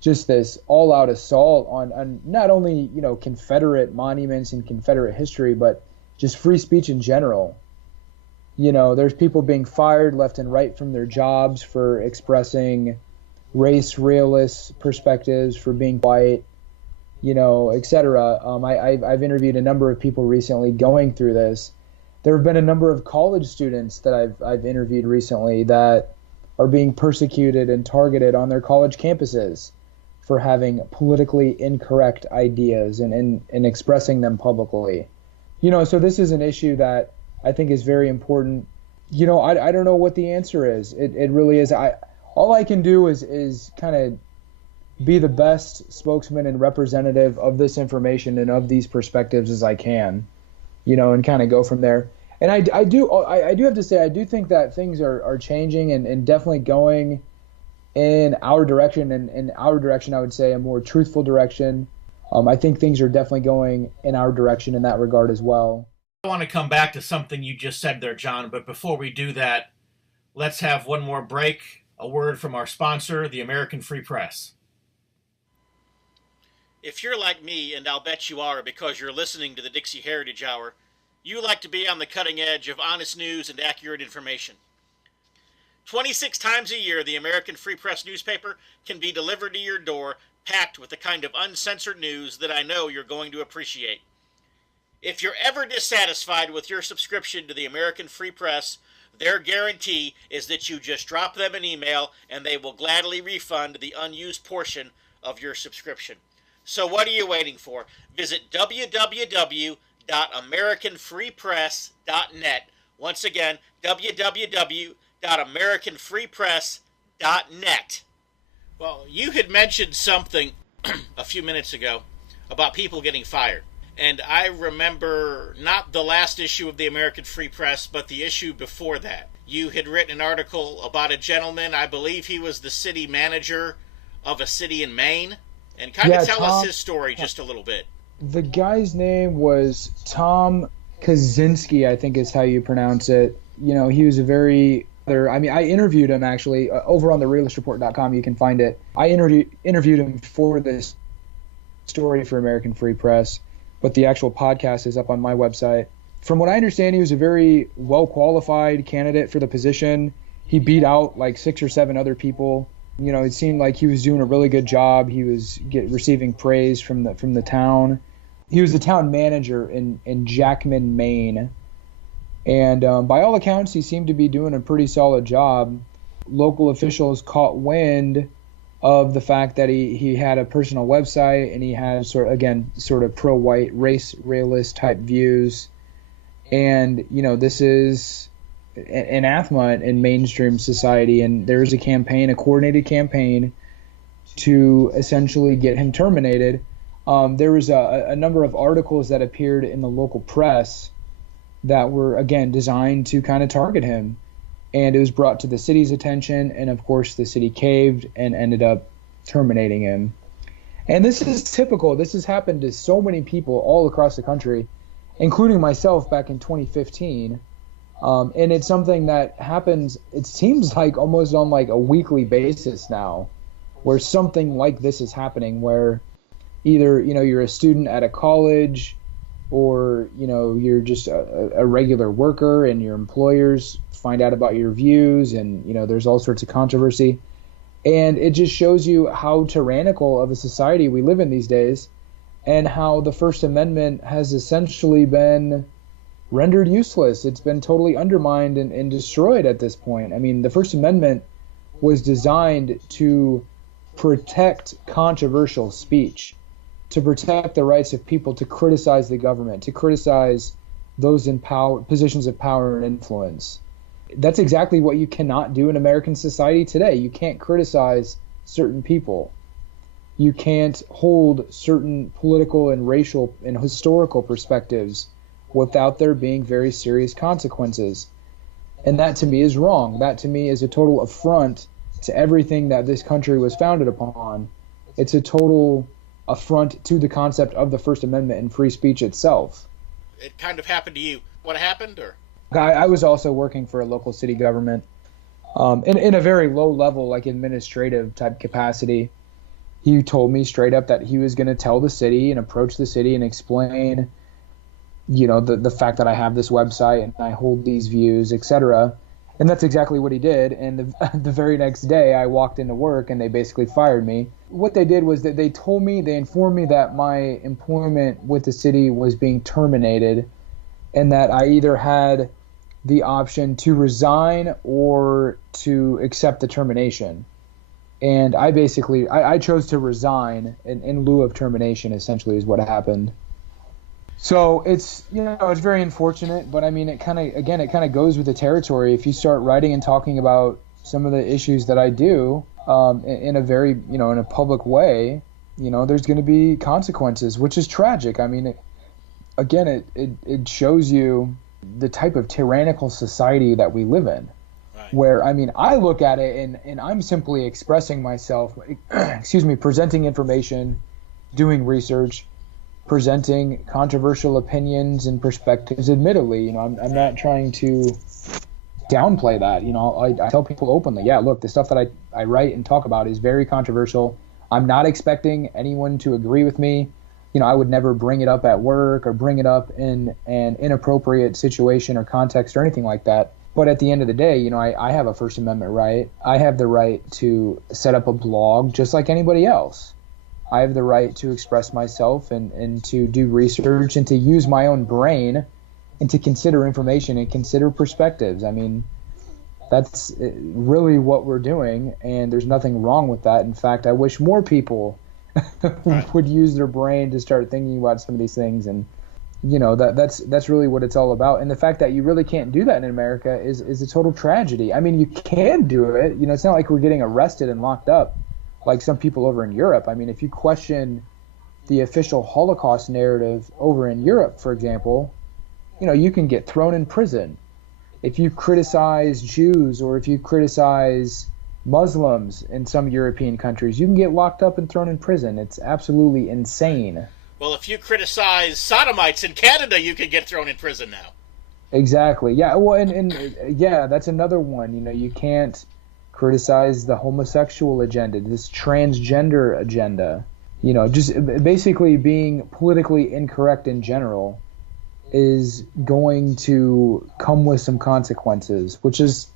just this all-out assault on not only, Confederate monuments and Confederate history, but just free speech in general. There's people being fired left and right from their jobs for expressing race realist perspectives, for being white, etc. I've interviewed a number of people recently going through this. There have been a number of college students that I've interviewed recently that are being persecuted and targeted on their college campuses for having politically incorrect ideas and expressing them publicly. So this is an issue that I think is very important. I don't know what the answer is. It really is. All I can do is kind of be the best spokesman and representative of this information and of these perspectives as I can, and kind of go from there. And I do have to say, I do think that things are changing and definitely going in our direction. And in our direction, I would say a more truthful direction. I think things are definitely going in our direction in that regard as well. I want to come back to something you just said there, John, but before we do that, let's have one more break. A word from our sponsor, the American Free Press. If you're like me, and I'll bet you are because you're listening to the Dixie Heritage Hour, you like to be on the cutting edge of honest news and accurate information. 26 times a year, the American Free Press newspaper can be delivered to your door, packed with the kind of uncensored news that I know you're going to appreciate. If you're ever dissatisfied with your subscription to the American Free Press, their guarantee is that you just drop them an email and they will gladly refund the unused portion of your subscription. So what are you waiting for? Visit www.americanfreepress.net. Once again, www.americanfreepress.net. Well, you had mentioned something a few minutes ago about people getting fired. And I remember not the last issue of the American Free Press, but the issue before that. You had written an article about a gentleman, I believe he was the city manager of a city in Maine. And kind of tell us his story just a little bit. The guy's name was Tom Kaczynski, I think is how you pronounce it. You know, he was a very... I interviewed him actually over on therealistreport.com. You can find it. I interviewed him for this story for American Free Press, but the actual podcast is up on my website. From what I understand, he was a very well-qualified candidate for the position. He beat out like 6 or 7 other people. You know, it seemed like he was doing a really good job. He was receiving praise from the town. He was the town manager in Jackman, Maine. And by all accounts, he seemed to be doing a pretty solid job. Local officials caught wind of the fact that he had a personal website and he had sort of pro-white race realist type views. And, you know, this is anathema in mainstream society. And there's a coordinated campaign to essentially get him terminated. There was a number of articles that appeared in the local press that were, again, designed to kind of target him. And it was brought to the city's attention, and of course the city caved and ended up terminating him. And this is typical. This has happened to so many people all across the country, including myself back in 2015. And it's something that happens, it seems like almost on like a weekly basis now, where something like this is happening, where either, you know, you're a student at a college, or, you know, you're just a regular worker and your employers find out about your views, and, you know, there's all sorts of controversy. And it just shows you how tyrannical of a society we live in these days, and how the First Amendment has essentially been rendered useless. It's been totally undermined and destroyed at this point. I mean, the First Amendment was designed to protect controversial speech, to protect the rights of people to criticize the government, to criticize those in positions of power and influence. That's exactly what you cannot do in American society today. You can't criticize certain people. You can't hold certain political and racial and historical perspectives without there being very serious consequences. And that to me is wrong. That to me is a total affront to everything that this country was founded upon. It's a total affront to the concept of the First Amendment and free speech itself. It kind of happened to you. What happened? Or I was also working for a local city government in a very low level, like administrative type capacity. He told me straight up that he was going to tell the city and approach the city and explain, you know, the fact that I have this website and I hold these views, etc. And that's exactly what he did. And the very next day I walked into work and they basically fired me. What they did was that they informed me that my employment with the city was being terminated, and that I either had the option to resign or to accept the termination. And I chose to resign in lieu of termination, essentially, is what happened. So it's, you know, it's very unfortunate, but I mean, it kind of goes with the territory. If you start writing and talking about some of the issues that I do in a very, you know, in a public way, you know, there's going to be consequences, which is tragic. I mean, it shows you the type of tyrannical society that we live in. Right. Where, I mean, I look at it and I'm simply expressing myself, presenting information, doing research, presenting controversial opinions and perspectives. Admittedly, I'm not trying to downplay that. I tell people openly, yeah, look, the stuff that I write and talk about is very controversial. I'm not expecting anyone to agree with me. I would never bring it up at work or bring it up in an inappropriate situation or context or anything like that. But at the end of the day, I have a First Amendment right. I have the right to set up a blog just like anybody else. I have the right to express myself and to do research and to use my own brain and to consider information and consider perspectives. I mean, that's really what we're doing, and there's nothing wrong with that. In fact, I wish more people would use their brain to start thinking about some of these things, and that's really what it's all about. And the fact that you really can't do that in America is a total tragedy. I mean, you can do it. It's not like we're getting arrested and locked up like some people over in Europe. I mean, if you question the official Holocaust narrative over in Europe, for example, you can get thrown in prison. If you criticize Jews or if you criticize Muslims in some European countries, you can get locked up and thrown in prison. It's absolutely insane. Well, if you criticize sodomites in Canada, you can get thrown in prison now. Exactly. Yeah. Well, and yeah, that's another one. You can't criticize the homosexual agenda, this transgender agenda. Just basically being politically incorrect in general is going to come with some consequences, which is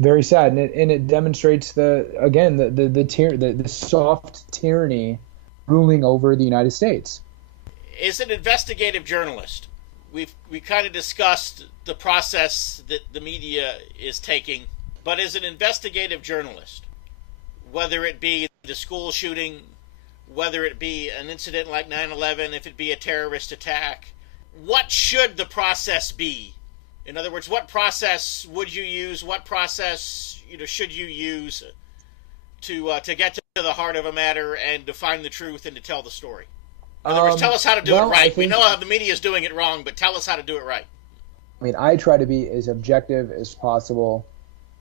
very sad, and it demonstrates the soft tyranny ruling over the United States. As an investigative journalist, we kind of discussed the process that the media is taking, but as an investigative journalist, whether it be the school shooting, whether it be an incident like 9/11, if it be a terrorist attack, what should the process be? In other words, what process would you use? What process should you use to get to the heart of a matter and to find the truth and to tell the story? In other words, tell us how to do it right. We know how the media is doing it wrong, but tell us how to do it right. I mean, I try to be as objective as possible.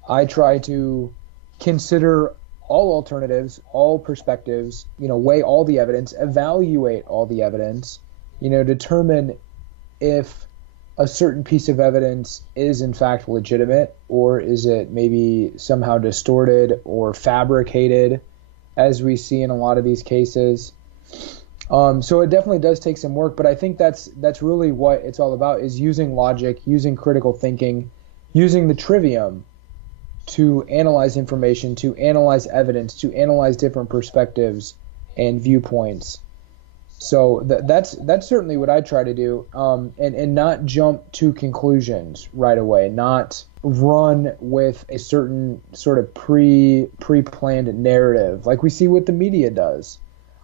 I try to consider all alternatives, all perspectives, weigh all the evidence, evaluate all the evidence, determine if a certain piece of evidence is in fact legitimate, or is it maybe somehow distorted or fabricated, as we see in a lot of these cases. So it definitely does take some work, but I think that's really what it's all about, is using logic, using critical thinking, using the trivium to analyze information, to analyze evidence, to analyze different perspectives and viewpoints. So that's certainly what I try to do, and not jump to conclusions right away, not run with a certain sort of pre-planned narrative like we see what the media does.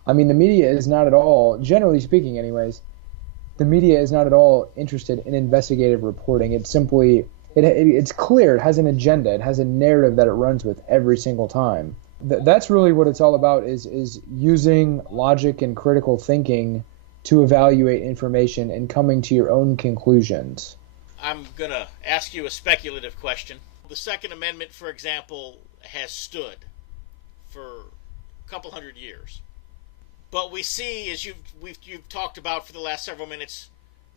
I mean, the media is not at all, generally speaking anyways, the media is not at all interested in investigative reporting. It's simply, it's clear, it has an agenda, it has a narrative that it runs with every single time. That's really what it's all about, is using logic and critical thinking to evaluate information and coming to your own conclusions. I'm going to ask you a speculative question. The Second Amendment, for example, has stood for a couple hundred years. But we see, as you've talked about for the last several minutes,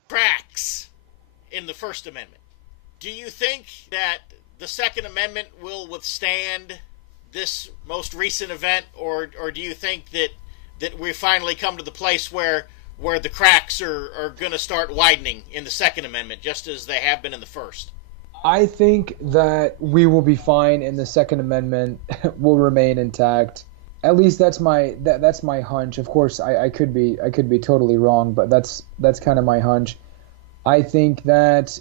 cracks in the First Amendment. Do you think that the Second Amendment will withstand this most recent event, or do you think that we finally come to the place where the cracks are going to start widening in the Second Amendment, just as they have been in the First? I think that we will be fine, and the Second Amendment will remain intact. At least that's my hunch. Of course, I could be totally wrong, but that's kind of my hunch. I think that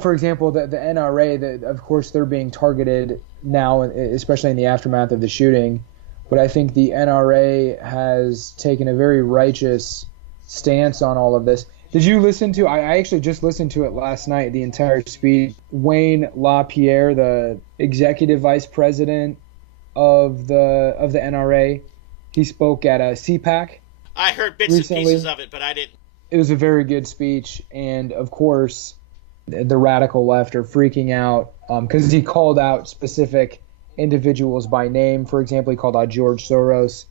for example, the NRA, of course, they're being targeted now, especially in the aftermath of the shooting. But I think the NRA has taken a very righteous stance on all of this. Did you listen to? I actually just listened to it last night, the entire speech. Wayne LaPierre, the executive vice president of the NRA, he spoke at a CPAC. I heard bits recently. and pieces of it, but I didn't. It was a very good speech, and of course, the radical left are freaking out because he called out specific individuals by name. For example, he called out George Soros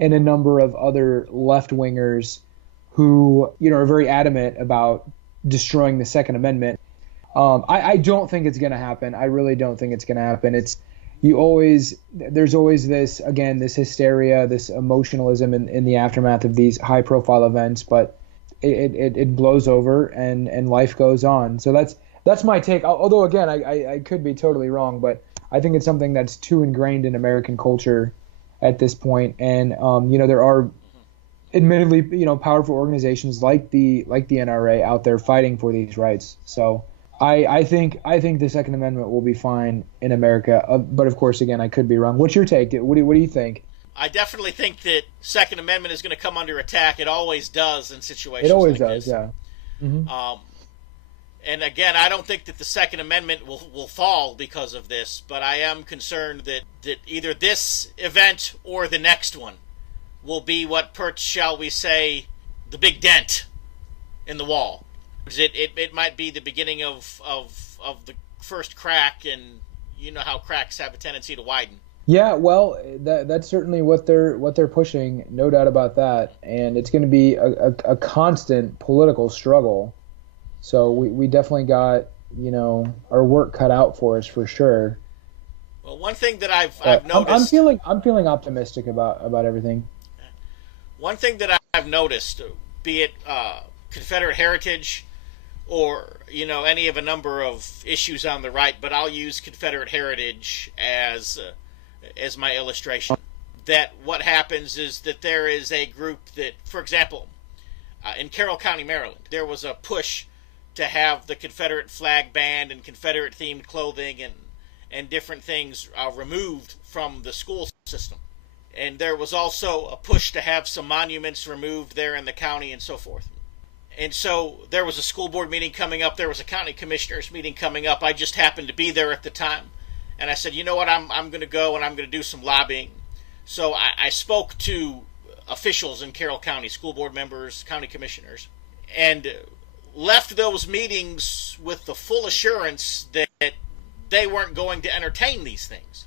and a number of other left-wingers who, are very adamant about destroying the Second Amendment. I don't think it's going to happen. I really don't think it's going to happen. There's always this hysteria, this emotionalism in the aftermath of these high-profile events, but it blows over and life goes on. So that's my take. Although again, I could be totally wrong, but I think it's something that's too ingrained in American culture at this point. And there are admittedly powerful organizations like the NRA out there fighting for these rights. So I think the Second Amendment will be fine in America. But of course, again, I could be wrong. What's your take? What do you think? I definitely think that Second Amendment is going to come under attack. It always does in situations like this. It does, always does, yeah. Mm-hmm. And again, I don't think that the Second Amendment will fall because of this, but I am concerned that either this event or the next one will be what shall we say, the big dent in the wall. It might be the beginning of the first crack, and you know how cracks have a tendency to widen. Yeah, well, that's certainly what they're pushing, no doubt about that. And it's going to be a constant political struggle. So we definitely got our work cut out for us for sure. Well, one thing that I've noticed, I'm feeling optimistic about everything. One thing that I've noticed, be it Confederate heritage or any of a number of issues on the right, but I'll use Confederate heritage as my illustration, that what happens is that there is a group that, for example, in Carroll County, Maryland, there was a push to have the Confederate flag banned and Confederate-themed clothing and different things removed from the school system. And there was also a push to have some monuments removed there in the county and so forth. And so there was a school board meeting coming up. There was a county commissioners meeting coming up. I just happened to be there at the time. And I said, you know what, I'm going to go and I'm going to do some lobbying. So I spoke to officials in Carroll County, school board members, county commissioners, and left those meetings with the full assurance that they weren't going to entertain these things.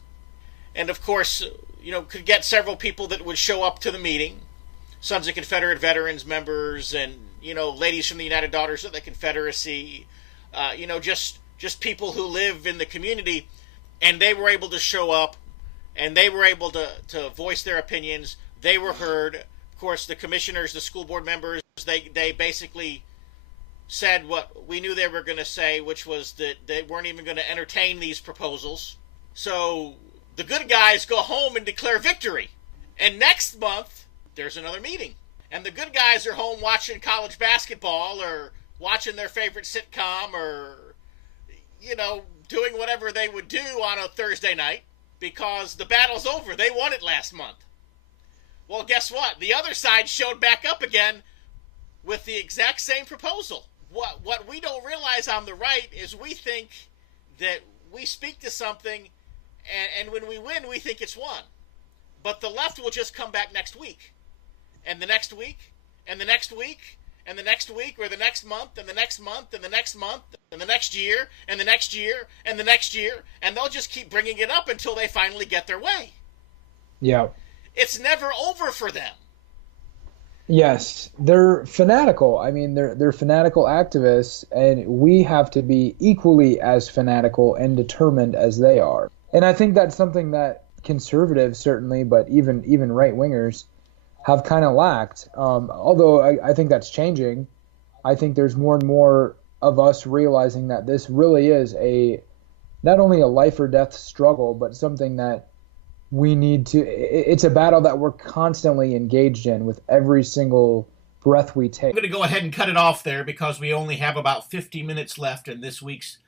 And of course, could get several people that would show up to the meeting, Sons of Confederate Veterans members and, ladies from the United Daughters of the Confederacy, just people who live in the community. And they were able to show up, and they were able to voice their opinions. They were heard. Of course, the commissioners, the school board members, they basically said what we knew they were going to say, which was that they weren't even going to entertain these proposals. So the good guys go home and declare victory. And next month, there's another meeting. And the good guys are home watching college basketball or watching their favorite sitcom or, doing whatever they would do on a Thursday night because the battle's over. They won it last month. Well, guess what? The other side showed back up again with the exact same proposal. What we don't realize on the right is we think that we speak to something and when we win, we think it's won. But the left will just come back next week. And the next week, and the next week, and the next week, or the next month, and the next month, and the next month, and the next year, and the next year, and the next year, and they'll just keep bringing it up until they finally get their way. Yeah. It's never over for them. Yes, they're fanatical. I mean, they're fanatical activists, and we have to be equally as fanatical and determined as they are. And I think that's something that conservatives certainly, but even right-wingers have kind of lacked. Although I think that's changing. I think there's more and more of us realizing that this really is not only a life or death struggle, but something that we need to. It's a battle that we're constantly engaged in with every single breath we take. I'm going to go ahead and cut it off there because we only have about 50 minutes left in this week's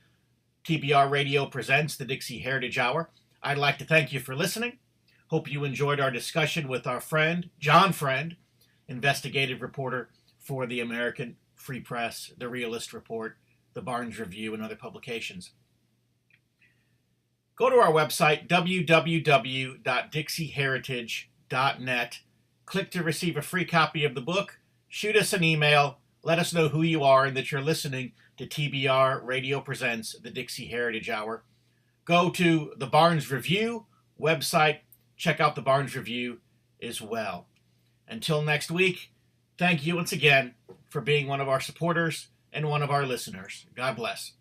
TBR Radio Presents the Dixie Heritage Hour. I'd like to thank you for listening. Hope you enjoyed our discussion with our friend, John Friend, investigative reporter for the American Free Press, the Realist Report, the Barnes Review, and other publications. Go to our website, www.dixieheritage.net. Click to receive a free copy of the book. Shoot us an email. let us know who you are and that you're listening to TBR Radio Presents the Dixie Heritage Hour. Go to the Barnes Review website. Check out the Barnes Review as well. Until next week, thank you once again for being one of our supporters and one of our listeners. God bless.